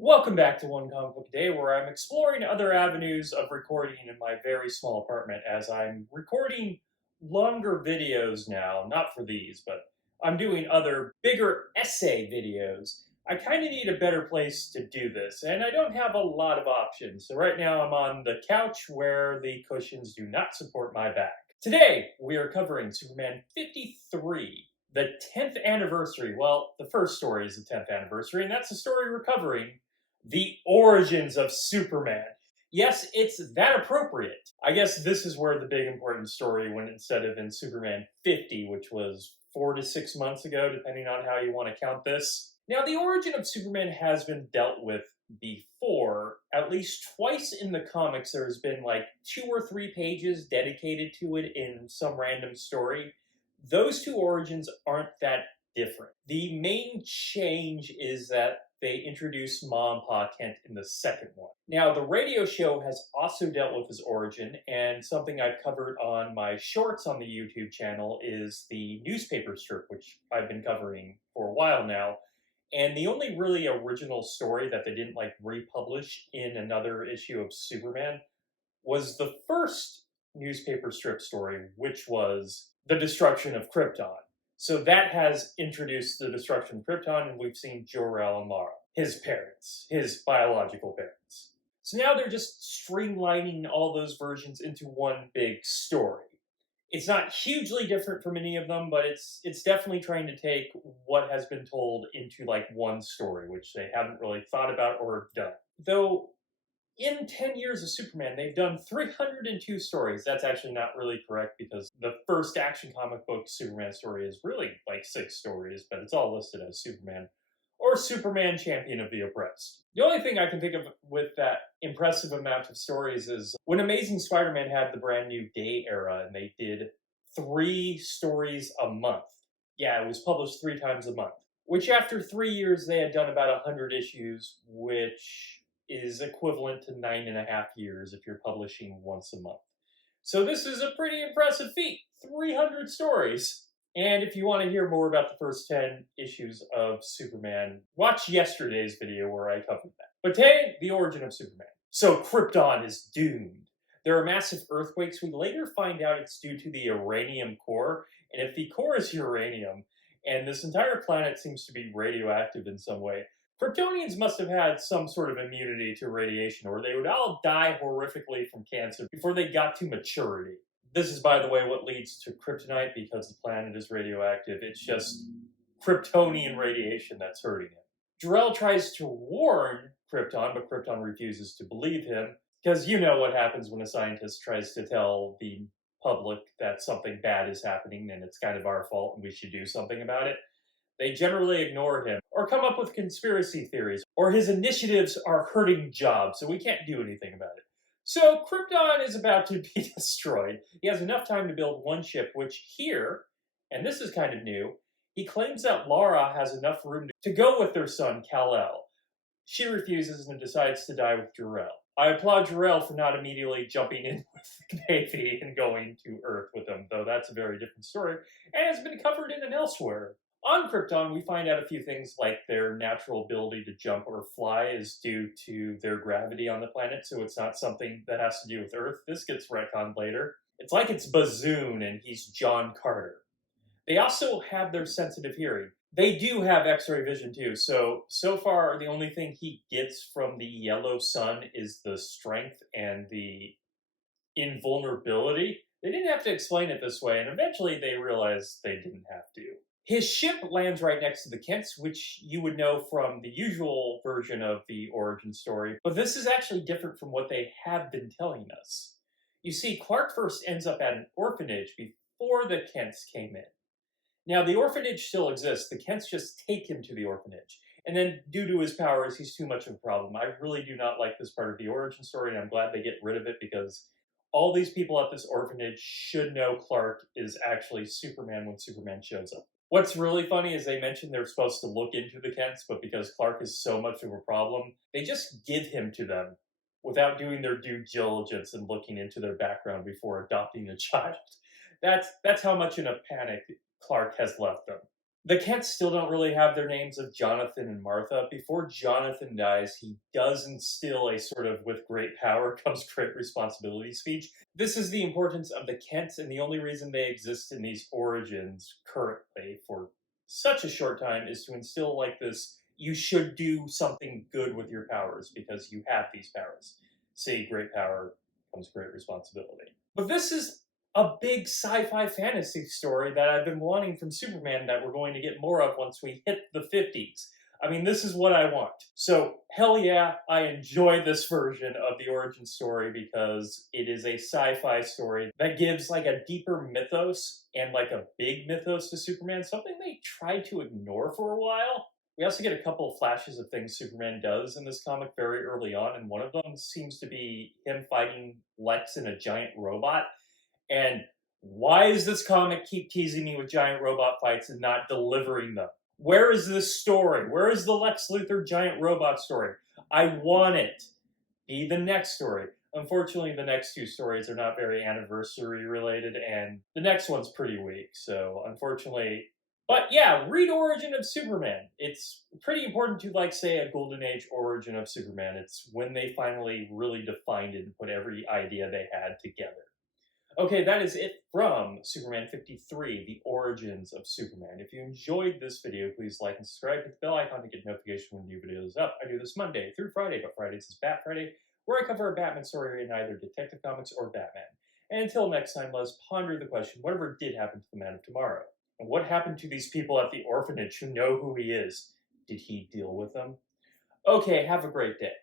Welcome back to One Comic Book a Day, where I'm exploring other avenues of recording in my very small apartment as I'm recording longer videos now. Not for these, but I'm doing other bigger essay videos. I kind of need a better place to do this, and I don't have a lot of options. So right now I'm on the couch where the cushions do not support my back. Today we are covering Superman 53. The 10th anniversary. Well, the first story is the 10th anniversary, and that's the story we're covering, the origins of Superman. Yes, it's that appropriate. I guess this is where the big important story went instead of in Superman 50, which was 4 to 6 months ago, depending on how you want to count this. Now, the origin of Superman has been dealt with before. At least twice in the comics, there's been like 2 or 3 pages dedicated to it in some random story. Those two origins aren't that different. The main change is that they introduced Ma and Pa Kent in the second one. Now, the radio show has also dealt with his origin, and something I've covered on my shorts on the YouTube channel is the newspaper strip, which I've been covering for a while now. And the only really original story that they didn't republish in another issue of Superman was the first newspaper strip story, which was the destruction of Krypton. So that has introduced the destruction of Krypton, and we've seen Jor-El and Lara, his parents, his biological parents. So now they're just streamlining all those versions into one big story. It's not hugely different from any of them, but it's definitely trying to take what has been told into one story, which they haven't really thought about or done. Though in 10 years of Superman, they've done 302 stories. That's actually not really correct because the first Action comic book Superman story is really like 6 stories, but it's all listed as Superman or Superman Champion of the Oppressed. The only thing I can think of with that impressive amount of stories is when Amazing Spider-Man had the brand new day era and they did 3 stories a month. Yeah, it was published 3 times a month, which after 3 years they had done about 100 issues, which is equivalent to 9.5 years if you're publishing once a month. So this is a pretty impressive feat, 300 stories. And if you want to hear more about the first 10 issues of Superman, watch yesterday's video where I covered that. But today, the origin of Superman. So Krypton is doomed. There are massive earthquakes. We later find out it's due to the uranium core. And if the core is uranium, and this entire planet seems to be radioactive in some way, Kryptonians must have had some sort of immunity to radiation, or they would all die horrifically from cancer before they got to maturity. This is, by the way, what leads to kryptonite because the planet is radioactive. It's just Kryptonian radiation that's hurting him. Jor-El tries to warn Krypton, but Krypton refuses to believe him because you know what happens when a scientist tries to tell the public that something bad is happening and it's kind of our fault and we should do something about it. They generally ignore him or come up with conspiracy theories, or his initiatives are hurting jobs, so we can't do anything about it. So Krypton is about to be destroyed. He has enough time to build one ship, which here, and this is kind of new, he claims that Lara has enough room to go with their son, Kal-El. She refuses and decides to die with Jor-El. I applaud Jor-El for not immediately jumping in with the Navy and going to Earth with them, though that's a very different story, and has been covered in and elsewhere. On Krypton, we find out a few things like their natural ability to jump or fly is due to their gravity on the planet, so it's not something that has to do with Earth. This gets retconned later. It's like it's Bazoon and he's John Carter. They also have their sensitive hearing. They do have X-ray vision too, so far the only thing he gets from the yellow sun is the strength and the invulnerability. They didn't have to explain it this way, and eventually they realized they didn't have to. His ship lands right next to the Kents, which you would know from the usual version of the origin story, but this is actually different from what they have been telling us. You see, Clark first ends up at an orphanage before the Kents came in. Now, the orphanage still exists. The Kents just take him to the orphanage. And then, due to his powers, he's too much of a problem. I really do not like this part of the origin story, and I'm glad they get rid of it because all these people at this orphanage should know Clark is actually Superman when Superman shows up. What's really funny is they mentioned they're supposed to look into the Kents, but because Clark is so much of a problem, they just give him to them without doing their due diligence and looking into their background before adopting a child. That's how much in a panic Clark has left them. The Kents still don't really have their names of Jonathan and Martha. Before Jonathan dies, he does instill a sort of "with great power comes great responsibility" speech. This is the importance of the Kents, and the only reason they exist in these origins currently for such a short time is to instill like this: you should do something good with your powers because you have these powers. See, great power comes great responsibility. But this is a big sci-fi fantasy story that I've been wanting from Superman that we're going to get more of once we hit the 50s. I mean, this is what I want. So, hell yeah, I enjoy this version of the origin story because it is a sci-fi story that gives like a deeper mythos and like a big mythos to Superman, something they tried to ignore for a while. We also get a couple of flashes of things Superman does in this comic very early on, and one of them seems to be him fighting Lex in a giant robot. And why does this comic keep teasing me with giant robot fights and not delivering them? Where is this story? Where is the Lex Luthor giant robot story? I want it. Be the next story. Unfortunately, the next two stories are not very anniversary related, and the next one's pretty weak. So, unfortunately, but yeah, read Origin of Superman. It's pretty important to, like, say, a Golden Age origin of Superman. It's when they finally really defined it and put every idea they had together. Okay, that is it from Superman 53, The Origins of Superman. If you enjoyed this video, please like and subscribe, hit the bell icon to get notification when new videos up. I do this Monday through Friday, but Fridays is Bat Friday, where I cover a Batman story in either Detective Comics or Batman. And until next time, let's ponder the question, whatever did happen to the Man of Tomorrow? And what happened to these people at the orphanage who know who he is? Did he deal with them? Okay, have a great day.